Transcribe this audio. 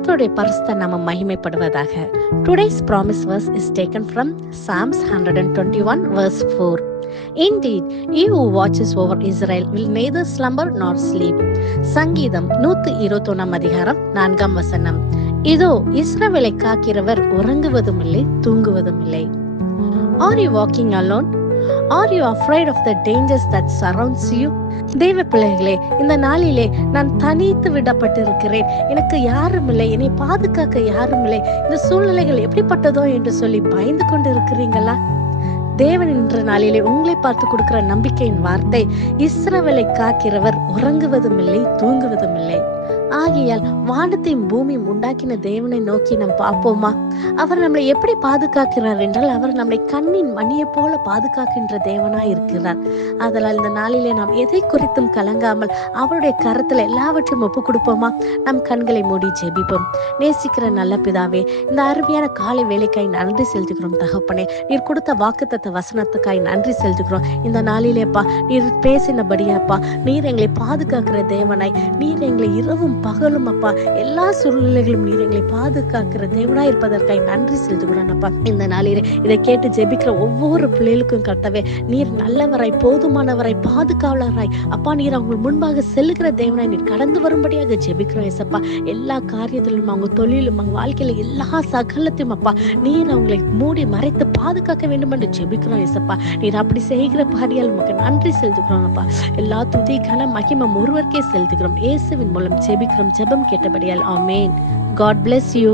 கர்த்தருடைய பரிசுத்த நாமம் மகிமைப்படுவதாக. Today's promise verse is taken from Psalms 121 verse 4. Indeed, he who watches over Israel will neither slumber nor sleep. சங்கீதம் 121 அதிகாரம் 4 வசனம். இதோ இஸ்ரவேலை காக்கிறவர் உறங்குவதும் இல்லை, தூங்குவதும் இல்லை. Are you walking alone? Are you afraid of the dangers that surrounds you? தேவ பிள்ளைகளே, இந்த நாளிலே நான் தனித்து விடப்பட்டிருக்கிறேன், எனக்கு யாரும் இல்லை, என்னை பாதுகாக்க யாரும் இல்லை, இந்த சூழ்நிலைகள் எப்படிப்பட்டதோ என்று சொல்லி பயந்து கொண்டு இருக்கிறீங்களா? தேவன் என்ற நாளிலே உங்களை பார்த்து கொடுக்கிற நம்பிக்கையின் வார்த்தை, இஸ்ரவேலை காக்கிறவர் உறங்குவதும் இல்லை, தூங்குவதும் இல்லை. ஆகையால் வானத்தையும் பூமியும் உண்டாக்கின தேவனை நோக்கி நாம் பார்ப்போமா? அவர் நம்மளை எப்படி பாதுகாக்கிறார் என்றால், அவர் நம்மளை கண்ணின் மணியை போல பாதுகாக்கின்ற தேவனாய் இருக்கிறார். அதனால் இந்த நாளிலே நாம் எதை குறித்தும் கலங்காமல் அவருடைய கரத்துல எல்லாவற்றையும் ஒப்பு கொடுப்போமா? நம் கண்களை மூடி ஜெபிப்போம். நேசிக்கிற நல்ல பிதாவே, இந்த அருமையான காலை வேலைக்காய் நன்றி செலுத்துகிறோம் தகப்பனே. நீர் கொடுத்த வாக்குத்தத்த வசனத்துக்காய் நன்றி செலுத்துகிறோம். இந்த நாளிலேப்பா நீர் பேசினபடியாப்பா, நீர் எங்களை பாதுகாக்கிற தேவனாய், நீர் எங்களை இரவும் பகலும் அப்பா எல்லா சூழ்நிலைகளும் நீர் எங்களை பாதுகாக்கிற தேவனாய் இருப்பதற்காக நன்றி செலுத்துகிறோம் அப்பா. இந்த நாளிலே இதை கேட்டு ஜெபிக்கிற ஒவ்வொரு பிள்ளைகளுக்கும் கர்த்தாவே, நீர் நல்லவராய், போதுமானவராய், பாதுகாவலராய் அப்பா, நீர் அவங்க முன்பாக செல்லுகிற தேவனாய் நீர் கடந்து வரும்படியாக ஜெபிக்கிறோம் ஏசப்பா. எல்லா காரியத்திலும், அவங்க தொழிலும், அவங்க வாழ்க்கையில எல்லா சகலத்தையும் அப்பா நீர் அவங்களை மூடி மறைத்து பாதுகாக்க வேண்டும் என்று ஜெபிக்கிறோம் ஏசப்பா. நீர் அப்படி செய்கிற பாடியால் உமக்கு நன்றி செலுத்துகிறோம் அப்பா. எல்லா துதி கன மகிமை ஒருவருக்கே செலுத்துகிறோம். இயேசுவின் மூலம் ஜெபிக்கிறோம், ஜெபம் கேட்டபடியால். ஆமென். God bless you.